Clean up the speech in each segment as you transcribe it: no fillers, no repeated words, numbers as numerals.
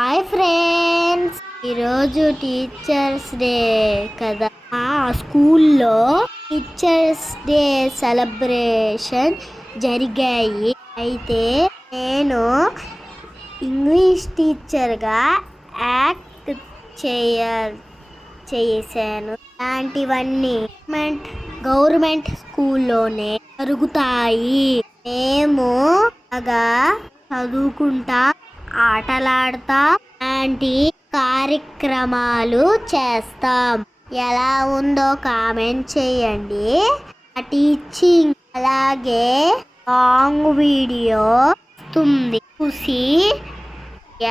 Hi friends, ఈరోజు teachers day కదా. మా స్కూల్లో టీచర్స్ డే సెలబ్రేషన్ జరిగాయి. అయితే నేను ఇంగ్లీష్ టీచర్గా యాక్ట్ చేశాను. ఇలాంటివన్నీ గవర్నమెంట్ స్కూల్లోనే జరుగుతాయి. మేము బాగా చదువుకుంటా, ఆటలాడతాం, లాంటి కార్యక్రమాలు చేస్తాం. ఎలా ఉందో కామెంట్ చేయండి. టీచింగ్ అలాగే లాంగ్ వీడియో వస్తుంది, చూసి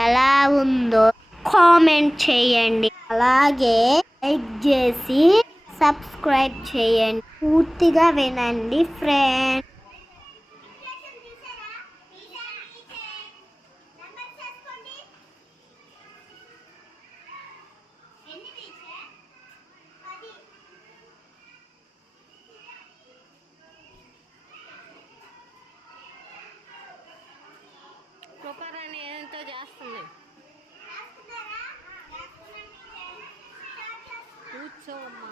ఎలా ఉందో కామెంట్ చేయండి. అలాగే లైక్ చేసి సబ్స్క్రైబ్ చేయండి. పూర్తిగా వినండి ఫ్రెండ్స్. కుక్కరాన్ని ఎంతో చేస్తుంది. కూర్చోమ్మా.